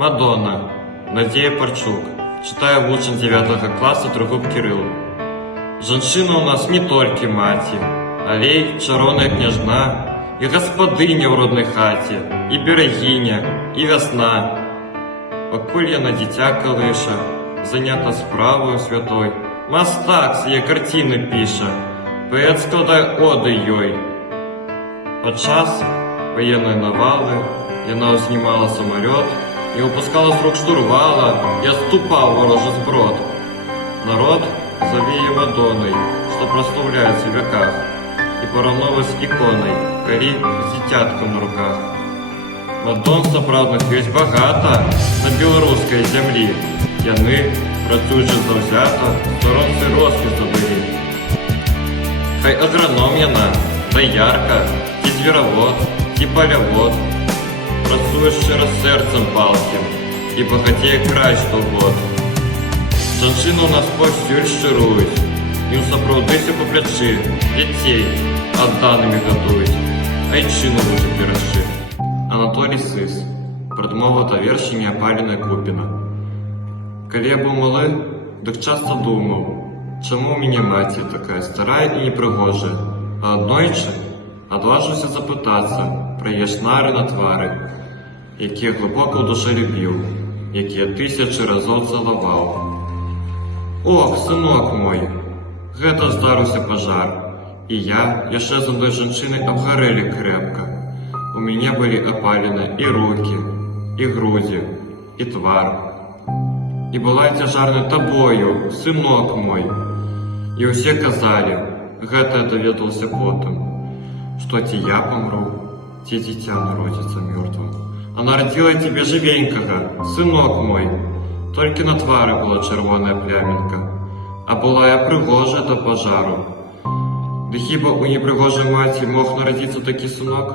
Мадонна, Надзея Парчук. Читаю вучань 9 класу Трыгуб Кирилл. Жанчына у нас не толькі маці, але й чароўная княжна, і гаспадыня ў роднай хаце, і берагіня, і вясна. Пакуль яна дзіця калыша, занята справою святой, мастак свае карціны піша, паэт складае оды ёй. Падчас ваеннай навалы яна ўзнімала самалёт, не упускала з рук штурвала і отступал ворожий зброд. Народ зове ее Мадонной, что прославляется в веках, и порівновує з іконою, калі з дзіцятком на руках. Мадон сапраўдных ёсць багата на беларускай зямлі. Яны, працуючы заўзята, сторонцы роспіс здабылі. Хай аграном яна, даярка, ці зверавод, ці палявод, працуе шчыра сэрцам палкім і багацее край штогод. Жанчыны ў нас паўсюль шчыруюць, ім сапраўдыся па плячы, дзяцей адданымі гадуюць, айчыну вучаць берагчы. Анатолій Сыс. Прадмова да верша Неапаленая Купіна. Калі я быў малы, дык часта думаў, чаму ў мяне маці такая старая і непрыгожая, а аднойчы адважыўся запытацца пра яе шнары на твары, якія глыбока ў душы любіў, якія тысячы разоў цалаваў. Ох, сынок мой, гэта ж здарыўся пажар, і я яшчэ з адной жанчынай абгарэлі крэпка. У мяне былі апалены і рукі, і грудзі, і твар. І была цяжарная табою, сынок мой. І ўсе казалі, гэта я даведаўся потым, што ці я памру, ці дзіця народзіцца мёртвым. А нарадзіла тебе жывенькага, сынок мой. Толькі на твары была чырвоная плямінка, а была я прыгожая да пажару. Ды хіба у непрыгожай маці мог нарадзіцца такі сынок?